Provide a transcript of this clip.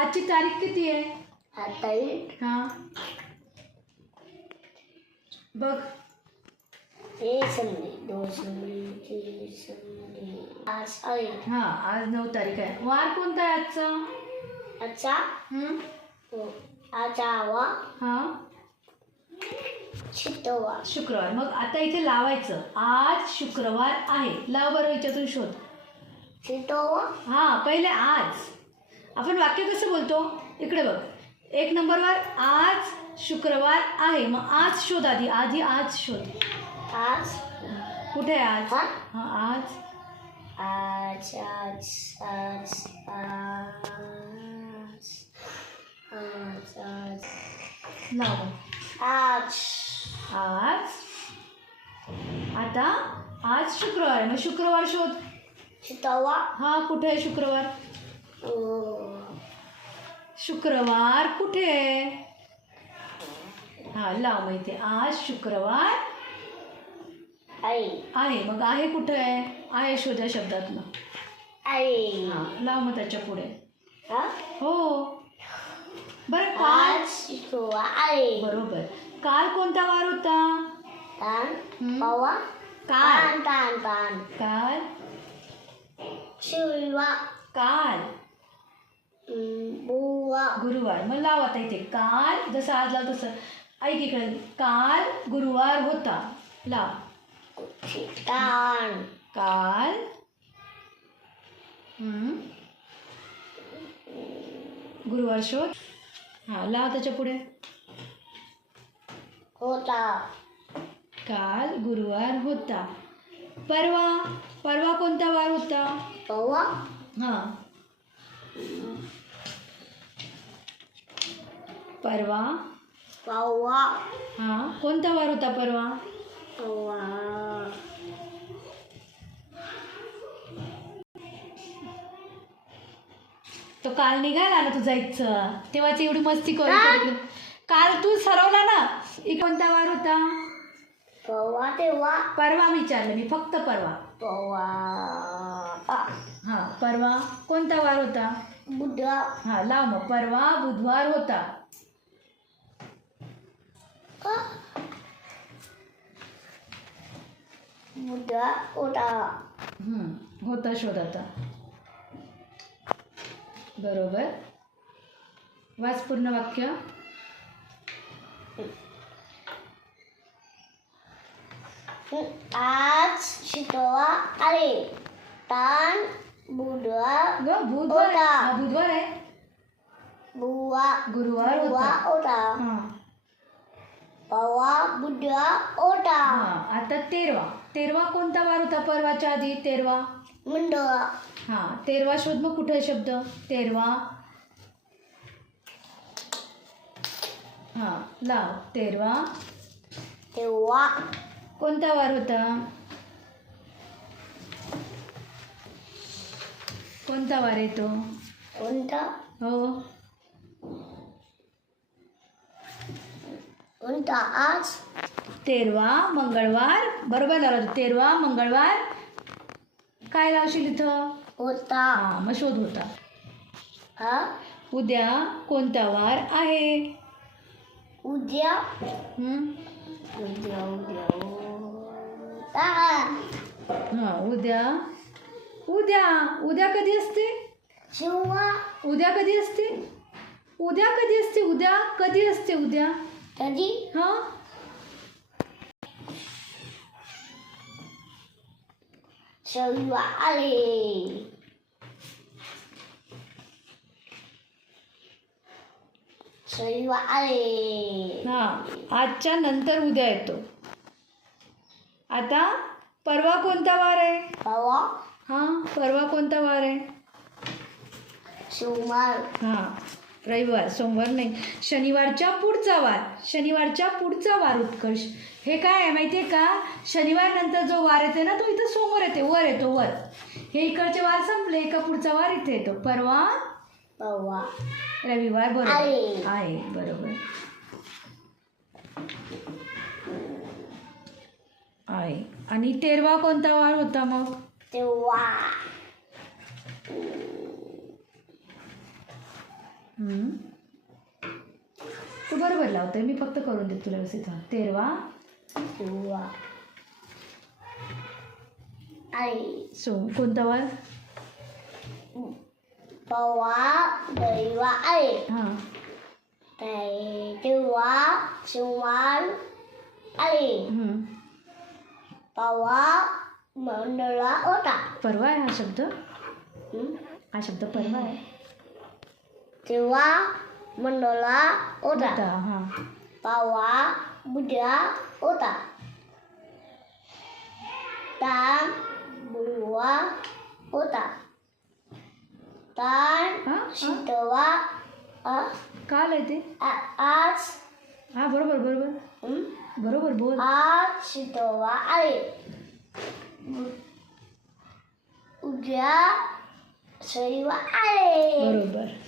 आजची तारीख किती आहे? आता एक हा. बघ. एक दोन तीन आज आहे. हा आज नऊ तारीख आहे. वार कोणता आहे आजचा? आजचा? हं? हो, आजचा वा हा. चितवा शुक्रवार. मग आता इथे लावायचं. आज शुक्रवार आहे. लाव बरं याच्यातून शोध. चितवा हा पहिले आज. आपण वाक्य कसं बोलतो? इकडे बघ. एक नंबरवर आज शुक्रवार आहे. मग आज शोध आधी. आधी आज शोध. आज? कुठे आहे आज? हा? हा आज. आज आज आज आज. आज आज. लाव आज. आज? आता आज शुक्रवार आहे. मग शुक्रवार शोध. चितवा हा कुठे आहे शुक्रवार? शुक्रवार कुठे? आहे हा लाव इथे आज शुक्रवार आहे. मग आहे कुठे? आहे आहे शोधा शब्दातनं. आई. हा लाव मग त्याच्या पुढे. हा? हो. बरं काल बरोबर. काल कोणता वार होता? काल. तान तान तान. काल? काल. गुरुवार. मग लाव आता इथे काल जसं आज लाव तसं. ऐक इकडे. काल गुरुवार होता. लाव. काल? हं? गुरुवार शोध. हा लाव त्याच्या पुढे. होता. काल गुरुवार होता. परवा. परवा कोणता वार होता? हां. परवा? पावा हां कोणता वार होता परवा? तो काल निघाला ना तू जायचं तेव्हाची एवढी मस्ती करू काल तू सरवला ना? इ कोणता वार होता? पावा तेव्हा. परवा विचारलं मी फक्त परवा. पावा हां. परवा कोणता वार होता? बुद्धा हां लाव मग. परवा बुधवार होता. बुद्धा होता होता शोध आता. बरोबर. वाच पूर्ण वाक्य. आज शिकवा. आले तान बुधवा ग बुधवार. होता. हा बुधवार आहे. बुवा गुरुवार बुवा होता. होता. हां. पावा बुद्धा होता हां आता तेरवा. तेरवा कोणता वार होता परवाच्या आधी? तेरवा? मुंडवा. हां तेरवा शोध मग कुठे शब्द? तेरवा. हां लाव. तेरवा. तेव्हा कोणता वार होता? कोणता वार येतो कोणता? हो. कोणता? आज? तेरवा मंगळवार. बरोबर लावलं तेरवा मंगळवार. काय लावशील इथं? होता. हां मग शोध होता. हा? उद्या कोणता वार आहे? उद्या? हं? उद्या उद्या होता हां उद्या. उद्या. उद्या कधी असते? शिवा उद्या कधी असते? उद्या कधी असते? उद्या? कधी असते उद्या? कधी हां. आले शिवा आले हां. आजच्या नंतर उद्या येतो. आता परवा कोणता वार आहे? पावा हां परवा कोणता वार आहे? सोमवार. हां. रविवार सोमवार नाही. शनिवारच्या पुढचा वार शनिवारच्या पुढचा वार उत्कर्ष. हे काय आहे माहिती आहे का? शनिवार नंतर जो वार येते ना तो इथं समोर येते वर येतो वर. हे इकडचे वार संपले का पुढचा वार इथे येतो. परवा? पावा रविवार बरोबर. आहे. बरोबर. आहे. आणि तेरवा कोणता वार होता मग? तेव्हा. तू बरोबर लावतोय मी फक्त करून देते तुला व्यवस्थित. तेरवा. तेव्हा आले सो कोणता वार? पवा दैवा आले हां. ते तेव्हा सोमवार आले हम्म. पवा मंडळा होता परवा आहे हा शब्द? हा शब्द परवा आहे. तेव्हा मंडळा होता होता हां पावा बुद्धा होता तान बुवा होता तान हां हां. शितवा आ- काल आहे ते. आ- आज. हा बरोबर बरोबर. हं? बरोबर बोल. आज शितवा आले उ- उद्या शनिवार आले बरोबर.